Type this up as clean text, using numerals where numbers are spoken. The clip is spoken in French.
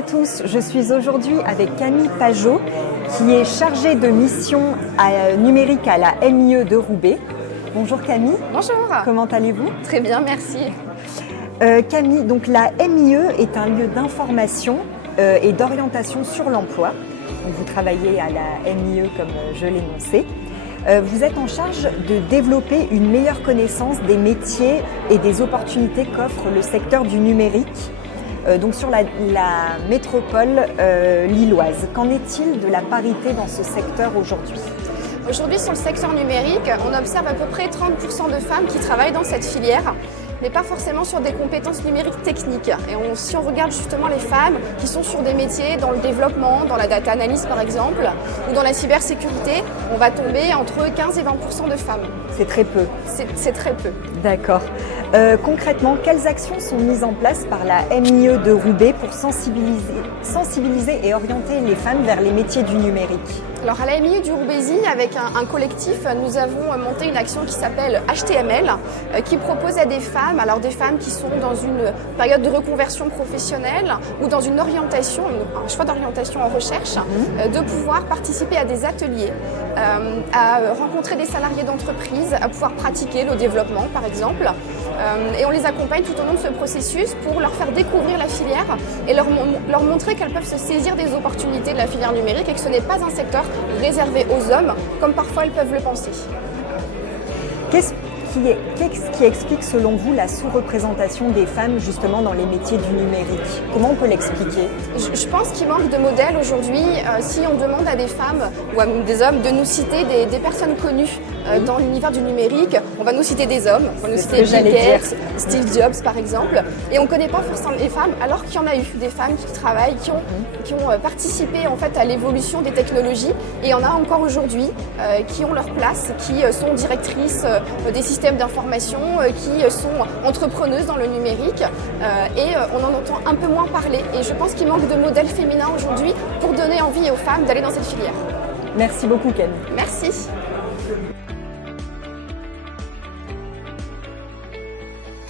à tous, je suis aujourd'hui avec Camille Pajot qui est chargée de mission numérique à la MIE de Roubaix. Bonjour Camille. Bonjour. Comment allez-vous? Très bien, merci. Camille, donc la MIE est un lieu d'information et d'orientation sur l'emploi. Donc, vous travaillez à la MIE comme je l'énonçais. Vous êtes en charge de développer une meilleure connaissance des métiers et des opportunités qu'offre le secteur du numérique. Donc sur la métropole lilloise. Qu'en est-il de la parité dans ce secteur aujourd'hui? Aujourd'hui, sur le secteur numérique, on observe à peu près 30% de femmes qui travaillent dans cette filière, mais pas forcément sur des compétences numériques techniques. Et si on regarde justement les femmes qui sont sur des métiers dans le développement, dans la data analyse par exemple, ou dans la cybersécurité, on va tomber entre 15 et 20% de femmes. C'est très peu. C'est très peu. D'accord. Concrètement, quelles actions sont mises en place par la MIE de Roubaix pour sensibiliser et orienter les femmes vers les métiers du numérique? Alors à la MIE du Roubaix, avec un collectif, nous avons monté une action qui s'appelle HTML, qui propose à des femmes, alors des femmes qui sont dans une période de reconversion professionnelle ou dans une orientation, un choix d'orientation en recherche, de pouvoir participer à des ateliers, à rencontrer des salariés d'entreprise, à pouvoir pratiquer le développement par exemple. Et on les accompagne tout au long de ce processus pour leur faire découvrir la filière et leur montrer qu'elles peuvent se saisir des opportunités de la filière numérique et que ce n'est pas un secteur réservé aux hommes, comme parfois elles peuvent le penser. Qu'est-ce qui explique selon vous la sous-représentation des femmes justement dans les métiers du numérique? Comment on peut l'expliquer? Je pense qu'il manque de modèles aujourd'hui. Si on demande à des femmes ou à des hommes de nous citer des personnes connues dans l'univers du numérique, on va nous citer des hommes, on va nous citer Bill Gates, Steve Jobs par exemple, et on ne connaît pas forcément les femmes, alors qu'il y en a eu des femmes qui travaillent, qui ont participé en fait à l'évolution des technologies, et il y en a encore aujourd'hui qui ont leur place, qui sont directrices des systèmes d'information, qui sont entrepreneuses dans le numérique, et on en entend un peu moins parler. Et je pense qu'il manque de modèles féminins aujourd'hui pour donner envie aux femmes d'aller dans cette filière. Merci beaucoup Camille. Merci.